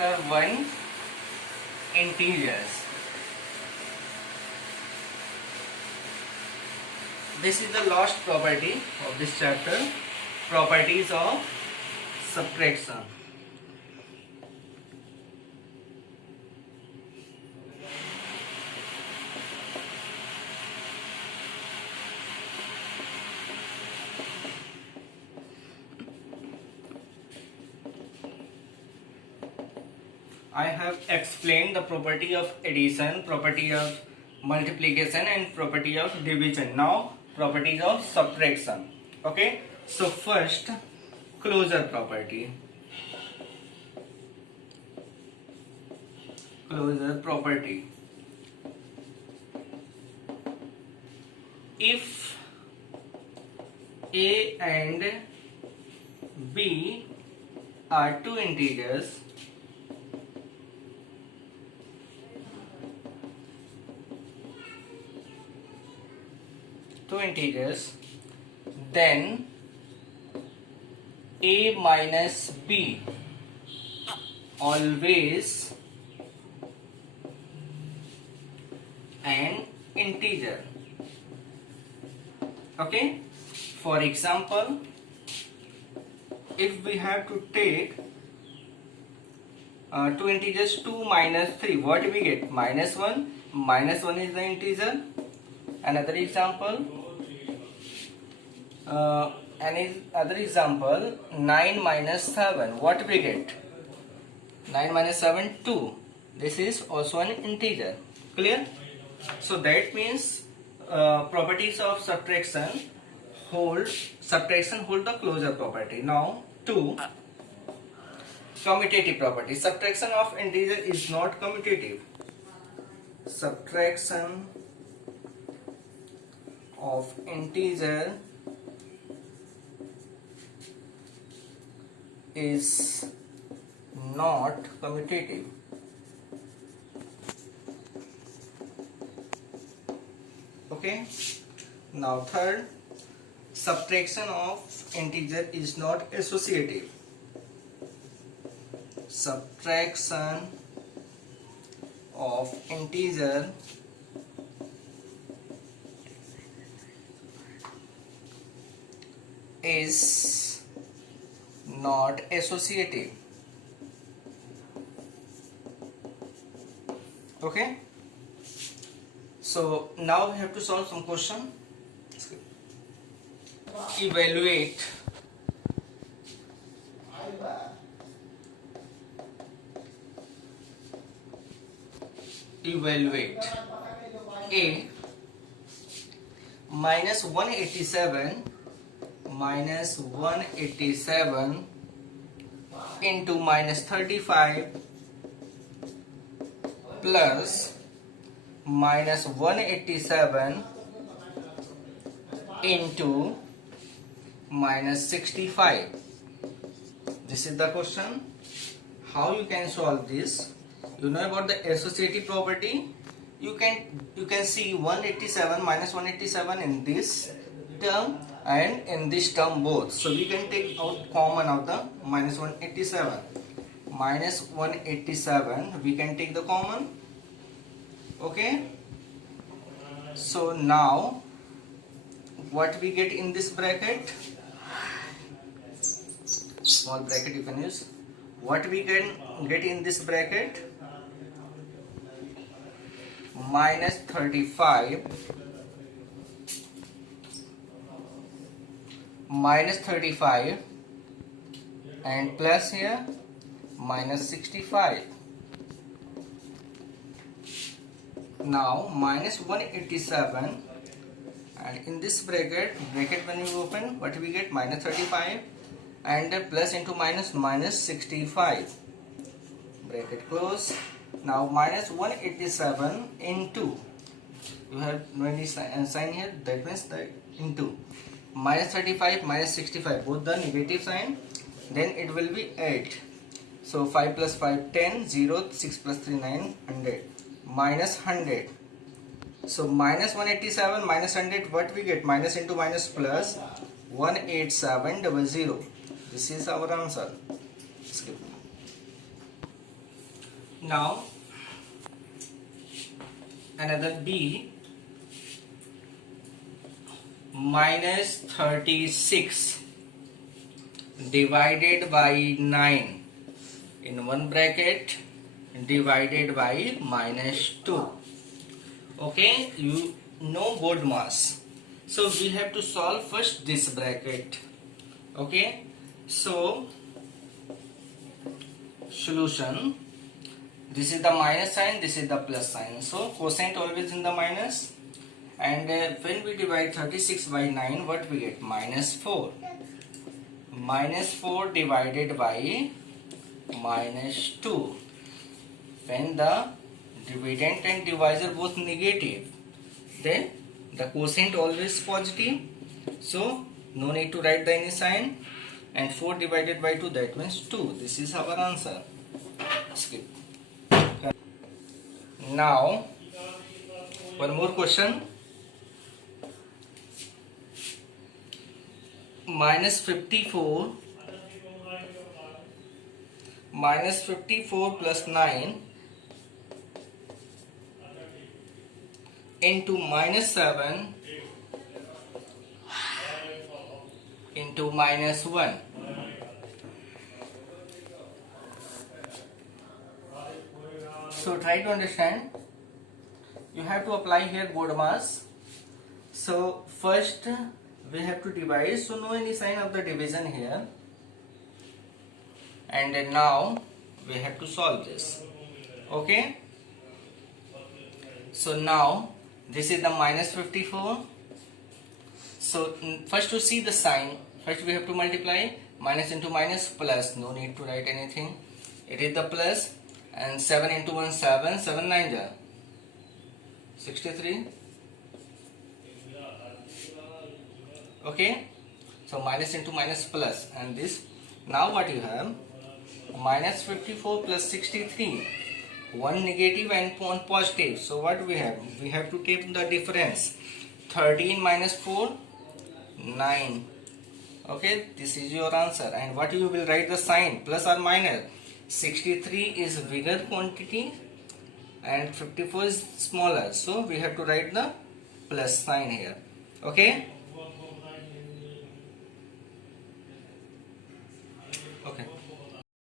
chapter 1, integers. This is the last property of this chapter, properties of subtraction. I have explained the property of addition, property of multiplication and property of division. Now properties of subtraction. Okay, so first closure property. Closure property. If A and B are two integers, then A minus B always an integer. Okay, for example, if we have to take two integers, 2 minus 3, what we get? Minus 1. Minus 1 is the integer. Another example, 9 minus 7, what we get? 9 minus 7, 2. This is also an integer. Clear? So that means properties of subtraction hold the closure property. Now 2, commutative property. Subtraction of integer is not commutative. Subtraction of integer is not commutative. Okay, now third, subtraction of integer is not associative. Subtraction of integer is not associative. Okay, so now we have to solve some question. Evaluate A minus 187 into minus 35 plus minus 187 into minus 65. This is the question. How you can solve this? You know about the associative property. You can see 187 minus 187 in this term and in this term both. So we can take out common of the minus 187. Minus 187 we can take the common. Okay. So now what we get in this bracket? Small bracket you can use. What we can get in this bracket? Minus 35 and plus here minus 65. Now minus 187 and in this bracket when you open, what we get? Minus 35 and plus into minus 65. Bracket close. Now minus 187 into, you have when you sign here, that means that into minus 35 minus 65, both the negative sign, then it will be 8. So 5 plus 5 10, 0, 6 plus 3 9, 100, minus 100. So minus 187 minus 100, what we get? Minus into minus plus 18700. This is our answer. Skip. Now another B, minus 36 divided by 9 in one bracket divided by minus 2. Okay, you know BODMAS. So we have to solve first this bracket. Okay, so solution, this is the minus sign, this is the plus sign, so quotient always in the minus, and when we divide 36 by 9, what we get? Minus 4. Minus 4 divided by minus 2. When the dividend and divisor both negative, then the quotient always positive, so no need to write the any sign, and 4 divided by 2, that means 2. This is our answer. Skip. Now one more question. Minus 54 plus 9 into minus 7 into minus 1. So try to understand. You have to apply here BODMAS. So first we have to divide, so no any sign of the division here, and then now we have to solve this. Okay, so now this is the minus 54. So first to see the sign, first we have to multiply minus into minus plus, no need to write anything, it is the plus, and 7 into 1 7, 7 9 ja 63. Okay, so minus into minus plus, and this, now what you have, minus 54 plus 63, one negative and one positive, so what we have to take the difference. 13 minus 4, 9. Okay, this is your answer. And what you will write the sign, plus or minus. 63 is bigger quantity and 54 is smaller, so we have to write the plus sign here. Okay.